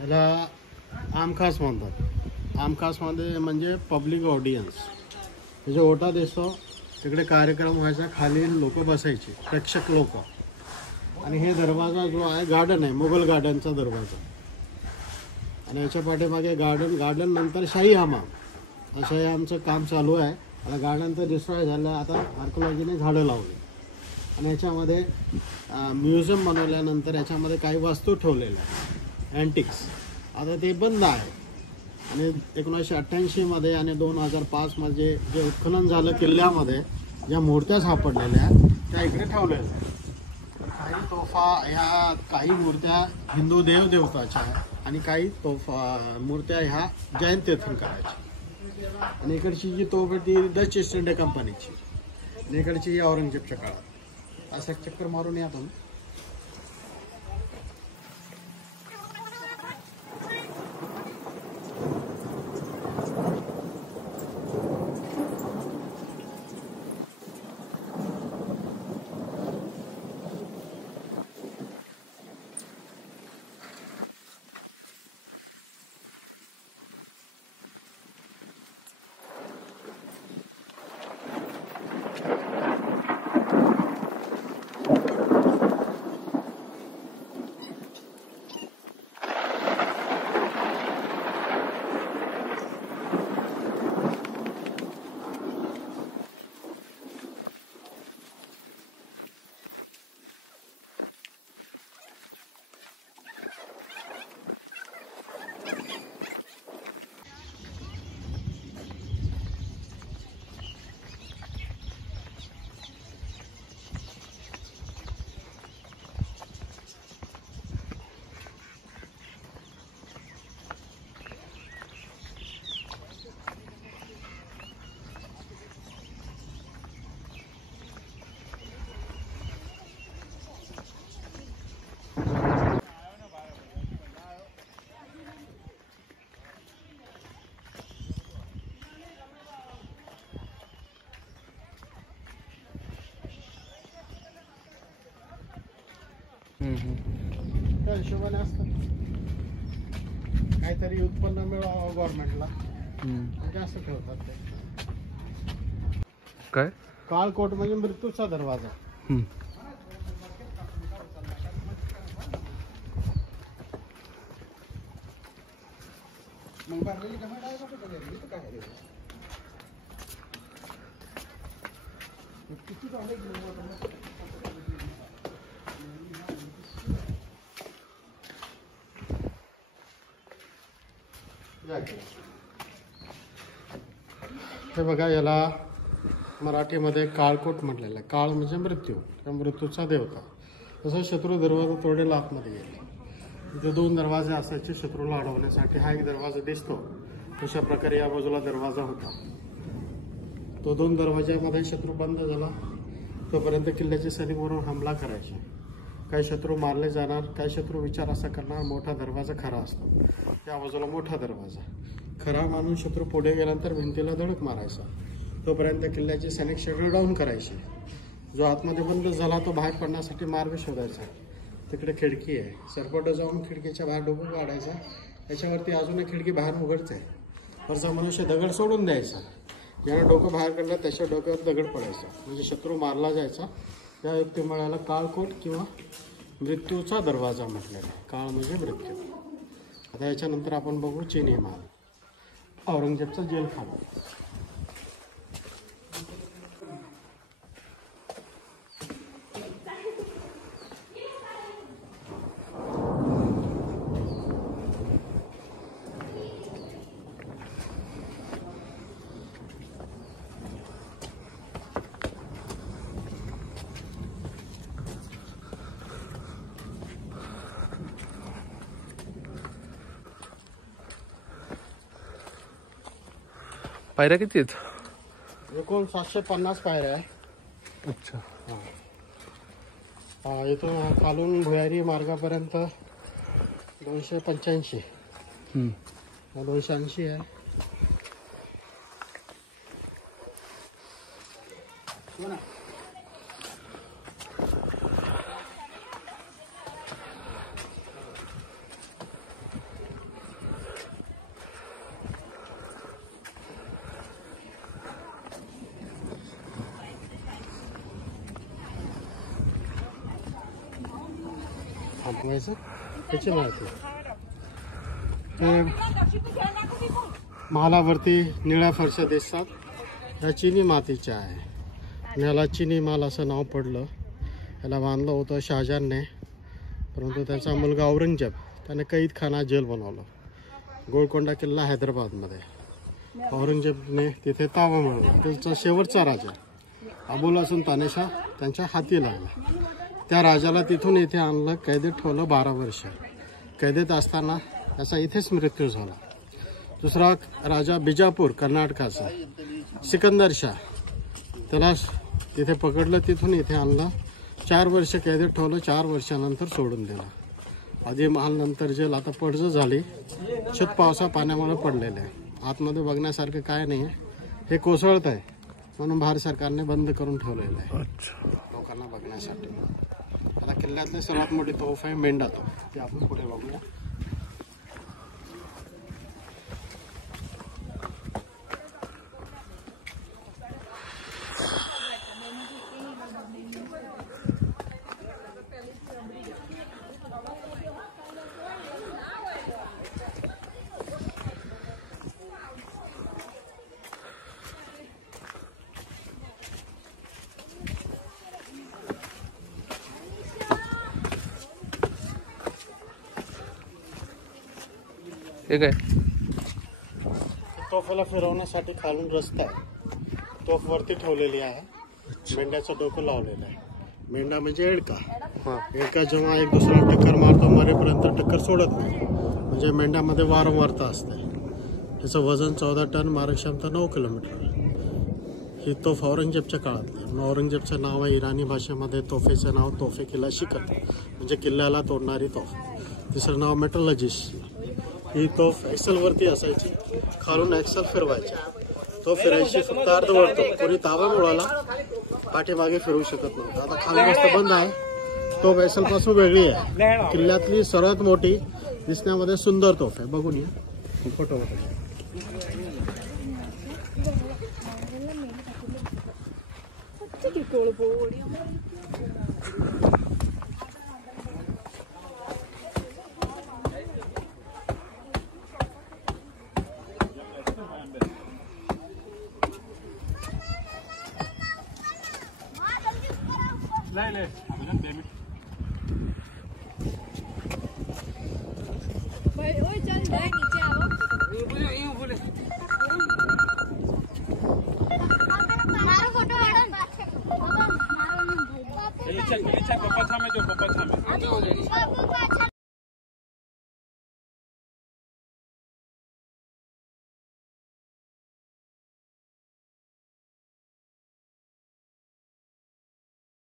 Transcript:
याला आमखास म्हणतात. आमखासमध्ये म्हणजे पब्लिक ऑडियन्स. म्हणजे ओटा दिसतो तिकडे कार्यक्रम व्हायचा, खाली लोक बसायचे, प्रेक्षक लोक. आणि हे दरवाजा जो आहे गार्डन आहे, मुघल गार्डनचा दरवाजा. आणि याच्या पाठीमागे गार्डन नंतर शाही हमाम. शाही हमामचं काम चालू आहे. आता गार्डन तर डिस्ट्रॉय झालं, आता आर्किओलॉजीने झाडं लावली. आणि याच्यामध्ये म्युझियम बनवल्यानंतर याच्यामध्ये काही वस्तू ठेवलेल्या आहेत, अँटिक्स. आता ते बंद आहे. आणि 1988मध्ये आणि 2005मध्ये जे उत्खनन झालं किल्ल्यामध्ये, ज्या मूर्त्या सापडलेल्या त्या इकडे ठेवलेल्या आहेत. काही तोफा ह्या, काही मूर्त्या हिंदू देवदेवताच्या आहेत आणि काही मूर्त्या ह्या जैन तीर्थंकराच्या. आणि इकडची जी तोफ आहे ती डच ईस्ट इंडिया कंपनीची. आणि इकडची ही औरंगजेबच्या काळात. असं एक चक्कर मारून या तुम्ही. त्या हिशोबाने असतं काहीतरी उत्पन्न मिळावं गव्हर्नमेंटला, म्हणजे असं ठेवतात ते. काय काळकोट म्हणजे मृत्यूचा दरवाजा. हे बघा, याला मराठीमध्ये काळकोट म्हटलेलं आहे. काळ म्हणजे मृत्यू, मृत्यूचा देवता. तसं शत्रू दरवाजा तोडेला आतमध्ये गेले. इथे 2 दरवाजे असायचे शत्रूला अडवण्यासाठी. हा एक दरवाजा दिसतो, अशा प्रकारे या बाजूला दरवाजा होता. तो 2 दरवाज्यामध्ये शत्रू बंद झाला तोपर्यंत किल्ल्याचे सैनिक वरून हमला करायचे. काही शत्रू मारले जाणार, काही शत्रू विचार असा करणार मोठा दरवाजा खरा असतो. या बाजूला मोठा दरवाजा खरा मानून शत्रू पुढे गेल्यानंतर भिंतीला धडक मारायचा. तोपर्यंत किल्ल्याचे सैनिक शटर डाऊन करायचे. जो आतमध्ये बंद झाला तो बाहेर पडण्यासाठी मार्ग शोधायचा. तिकडे खिडकी आहे, सरपट जाऊन खिडकीच्या बाहेर डोकं काढायचा. त्याच्यावरती अजून एक खिडकी बाहेर उघडते. वरचा मनुष्य दगड सोडून द्यायचा. ज्यानं डोकं बाहेर काढलं त्याच्या डोक्यावर दगड पडायचा, म्हणजे शत्रू मारला जायचा. त्या युक्तिमुळाला काळकोट किंवा मृत्यूचा दरवाजा म्हटलेला आहे. काळ म्हणजे मृत्यू. आता याच्यानंतर आपण बघू चिनी महाल, औरंगजेबचा जेलखाना. पायऱ्या किती आहेत? एकूण 750 पायऱ्या आहे. अच्छा. इथून खालून भुयारी मार्गापर्यंत 285. 280 आहे. सांगायचं त्याची माहिती. ते मालावरती निळ्या फरशा दिसतात, ह्या चिनी मातीच्या आहे. याला चिनी माल असं नाव पडलं. याला बांधलं होतं शहाजहानने, परंतु त्याचा मुलगा औरंगजेब त्याने कैदखाना जेल बनवलं. गोलकोंडा किल्ला हैदराबादमध्ये. औरंगजेबने तिथे ताबा मिळवला. त्याचा शेवटचा राजा अबुल हसन तानेशाह त्यांच्या हाती लागला. त्या राजाला तिथून इथे आणलं, कैदेत ठेवलं 12 वर्ष. कैदेत असताना त्याचा इथेच मृत्यू झाला. दुसरा राजा बिजापूर कर्नाटकाचा सिकंदर शाह, त्याला तिथे पकडलं, तिथून इथे आणलं, 4 वर्ष कैदेत ठेवलं. 4 वर्षानंतर सोडून दिलं. आधी महाल नंतर जेल. आता पडझड झाली, छत पावसा पाण्यामुळे पडलेलं आहे. आतमध्ये बघण्यासारखं काय नाही आहे, हे कोसळत आहे म्हणून भारत सरकारने बंद करून ठेवलेलं आहे लोकांना बघण्यासाठी. आता किल्ल्यातली सर्वात मोठी तोफ आहे मेंढा तोफ, ते आपण पुढे बघूया. हे काय? तोफाला फिरवण्यासाठी खालून रस्ता आहे. तोफ वरती ठेवलेली आहे. मेंढ्याचं डोकं लावलेलं आहे. मेंढा म्हणजे एडका. एडका जेव्हा एक दुसरा टक्कर मारतो, मरेपर्यंत टक्कर सोडत नाही. म्हणजे मेंढ्यामध्ये वारंवारता असते. त्याचं वजन 14 टन, मारक क्षमता 9 किलोमीटर. ही तोफ औरंगजेबच्या काळातली. औरंगजेबचं नाव आहे इराणी भाषेमध्ये तोफेचं नाव तोफे किल्ला शिकत, म्हणजे किल्ल्याला तोडणारी तोफ. तिसरं नाव मेट्रोलॉजिस्ट. ही तोफ एक्सेलवरती असायची, खालून एक्सेल फिरवायची. तो फिरायची फक्त अर्धवट. कोणी ताबा मिळाला पाठीमागे फिरवू शकत नव्हतं. आता खाली रस्ता बंद आहे. तोफ एक्सेल पासून वेगळी आहे. किल्ल्यातली सर्वात मोठी, दिसण्यामध्ये सुंदर तोफ आहे. बघून या फोटो. पप्पा थांबे.